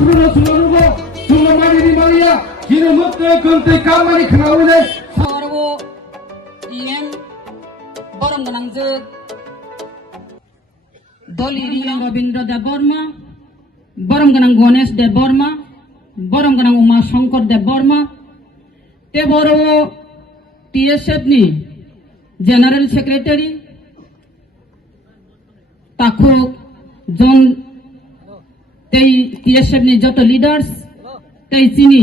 앞으로 숨어두고 숨어만이 리마리아 기는 먹도의 금태 까마리 크나오네 서로 이엠 버럼가낭즈 দলিরিয়া রবীন্দ্র দেব বর্মা বরমগানাং গণেশ দেব বর্মা বরমগানাং উমা শঙ্কর দেব বর্মা তে বড় টিএসএফ নি জেনারেল সেক্রেটারি তাকো জন তেই টিএসএফ নি যত লিডার্স তেই চিনি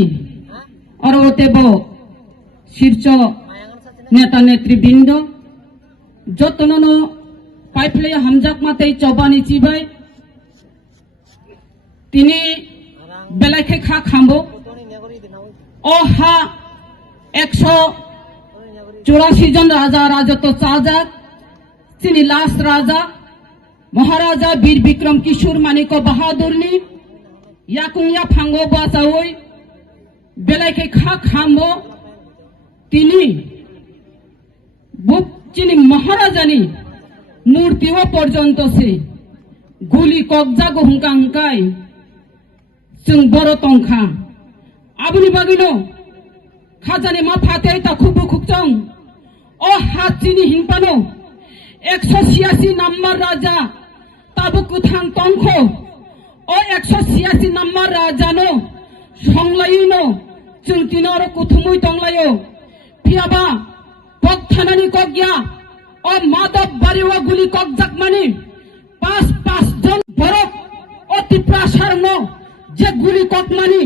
অরো তেব শীর্ষ নেতা নেতৃবৃন্দ যতননো পাইফলে হামজাক মাতেই চবানি চিবাই তিনি বেলাইখে খা খামবো ও হা 184 জন রাজা রাজত্ব চাজাক তিনি লাস্ট রাজা মহারাজা বীর বিক্রম কিশোর মানিক বাহাদুরনি ইয়াকুয়া ফাঙ্গো বাসাওই বেলাইখে খা খামবো তিনি চিনি মহারাজানি মূর্তিও পর্যন্ত সে গুলি ককজা গহুঙ্কা হুঙ্কাই जों बर' तंखा आबुनि बागिनो खाजानि मा फाते ता खुबु खुकजों ओ हाथिनि हिंपानो 186 नम्बर राजा ताबु कुथां तंखो ओ 186 नम्बर राजानो संलायिनो जों तिनर कुथुमुइ तंलायो पियाबा पगथानानि कगया ओ मादब बारिवा गुलि कगजाकमानि 5 जन बरफ अति प्रासारनो যে গুলি ককমানি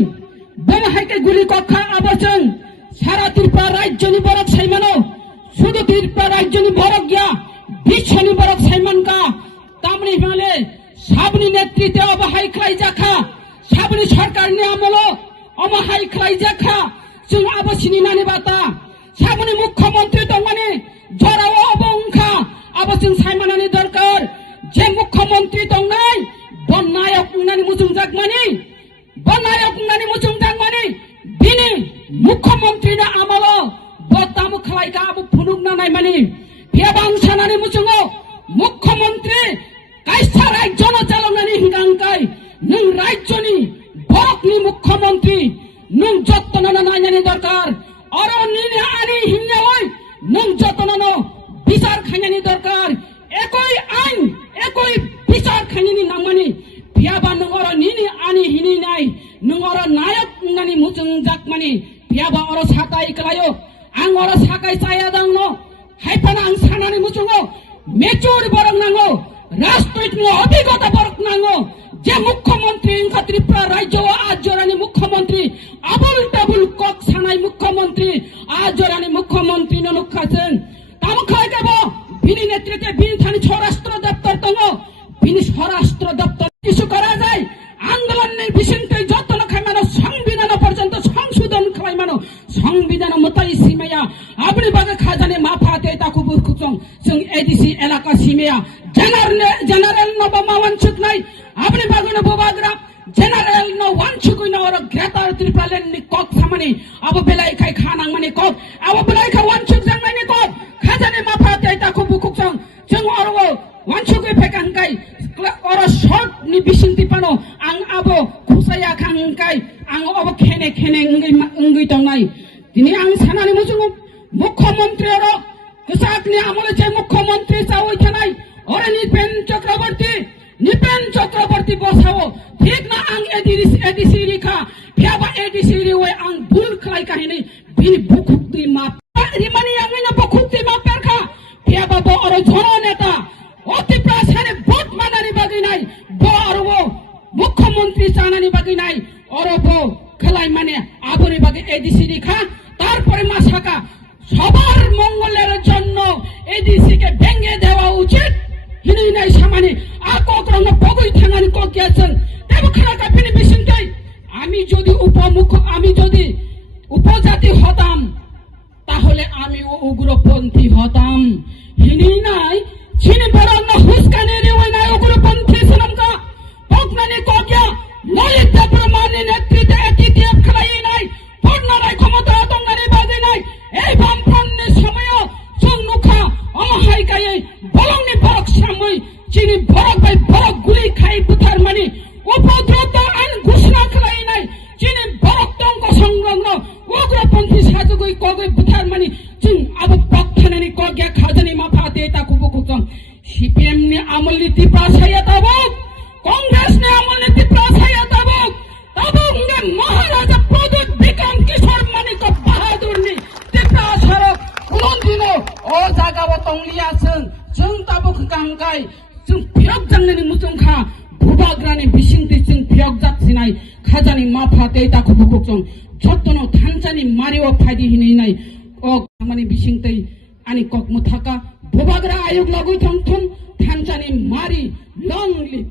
বোম হাইকে গুলি কক্ষা আবচং সারা ত্রিপুরা রাজ্যনি বরক সাইমানো শুধু ত্রিপুরা রাজ্যনি বরক গিয়া বিশ্বনি বরক সাইমানকা তামনি হিমালে সাবনি নেতৃত্বে অবহাই খাই জাখা সাবনি সরকারনি আমলো অবহাই খাই জাখা जों আবসিনি নানি বাতা সাবনি মুখ্যমন্ত্রী তমানে জরাও অবংখা আবসিন সাইমানানি দরকার যে মুখ্যমন্ত্রী তংনাই বন্নায়ক নানি মুজুং জাকমানি बनायक नानी मुजुं दांगमानी बिनि मुख्यमंत्री ना आमलो बतामु खलाइका आबु फुनुक ना नायमानी फेबां सानानि मुजुंगो मुख्यमंत्री कायसा राज्यनो चालनानि हिंगांकाय नों राज्यनि बरकनि मुख्यमंत्री नों जत्तनाना नायनानि दरकार अरो निनि आनि हिंनावै नों जत्तनानो बिचार खायनानि दरकार एकई आइन एकई बिचार खायनानि नांमानि पियाबा नोंगरो निनि आनि हिनि नाय नोंगरो नायक नानि मुजुं जाकमानि पियाबा अरो साकाय कलायो आं अरो साकाय साया दांनो हाइफाना आं सानानि मुजुंगो मेचुर बरक नांगो राजनैतिक अभिज्ञता बरक नांगो जे मुख्यमंत्री इंका त्रिपुरा राज्य आजरानि मुख्यमंत्री आबुल ताबुल कक सानाय मुख्यमंत्री आजरानि मुख्यमंत्री नुखाजों तामखायकेबो बिनि नेतृत्वे बिनि थानि स्वराष्ट्र दप्तर दङो बिनि स्वराष्ट्र दप्तर কিছু করা যায় আন্দোলনের বিশিষ্ট যত্ন খাইমানো সংবিধান পর্যন্ত সংশোধন খাইমানো সংবিধান মতাই সীমায়া আপনি বাগে খাজানে মাফাতে তাকু বুরখুচং जों এডিসি এলাকা সীমায়া জেনারেল নবমা ওয়ানচুক নাই আপনি বাগনো ববাগ্রা জেনারেল নো ওয়ানচুক ন আর গ্রেটার ত্রিপুরালেন নি কক সামানি আবো বেলাই খাই খানাং মানি কক আবো বেলাই খা ওয়ানচুক জাংনানি কক খাজানে মাফাতে তাকু বুরখুচং जों अरवो वानचुक फेकांकाय अरो शर्ट नि बिसिंति पानो आं आबो खुसाया खांकाय आं अबो खेने खेने अंगै दंनाय दिनै आं सानानि मुजुं मुख्यमंत्री अरो गोसाकनि आमले जे मुख्यमंत्री जावै थानाय अरे निपेन चक्रवर्ती बसावो ठीक ना आं एडिसि रिखा फियाबा एडिसि रिवे आं भुल खालाय काहिनि बिनि बुखुक्ति मा रिमानि आंगैना बुखुक्ति मा पेरखा फियाबा बो अरो जन नेता अति प्रासाने भोट मानानि बागै नाय बो अरो मुख्यमंत्री जानानि बागै नाय अरो बो खलाय माने आबोनि बागै एडिसि रिखा तारपरे मा साका সবার মঙ্গলের জন্য এডিসি কে ভেঙে দেওয়া উচিত হিনি নাই সামানি আকক্রম বগৈ থানানি ককিয়াছেন দেব খানা কাপিনি বিশিনটাই আমি যদি উপজাতি হতাম তাহলে আমি উগ্রপন্থী হতাম হিনি নাই চিনি বরন্ন হুসকানি রেওই নাই উগ্রপন্থী ছিলামকা পগনানি ককিয়া ললিত প্রমাণি নেতৃত্বে এটিটিএফ খেলাই নাই পূর্ণরায় ক্ষমতা দঙ্গানি বাজে নাই এই বামফ্রন্টের সময় চুন্নুখা অমহাইকায়ে বলংনি বরক সাময় চিনি বরক বাই বরক গুলি খাই বুথার মানি উপদ্রব আইন ঘোষণা খেলাই ने अमल नीति प्रासाया तबक कांग्रेस ने अमल नीति प्रासाया तबक तबक ने महाराजा प्रदीप विक्रम किशोर मानिक बहादुर ने तिप्रा सरक कुलन दिनो ओ जागा वो तंगलिया जों तबक कांगाय जों फिरक जांगनि मुसुंखा भुबाग्रानि बिसिंति जों फिरक जाथिनाय खाजानि माफा तेता खुबुकुकजों जत्तनो थानसानि मारिओ फायदि हिनैनाय ओ खामानि बिसिंतै आनि कक मुथाका भुबाग्रा आयोग लागु थंथुम थानसानि मारि लं लिप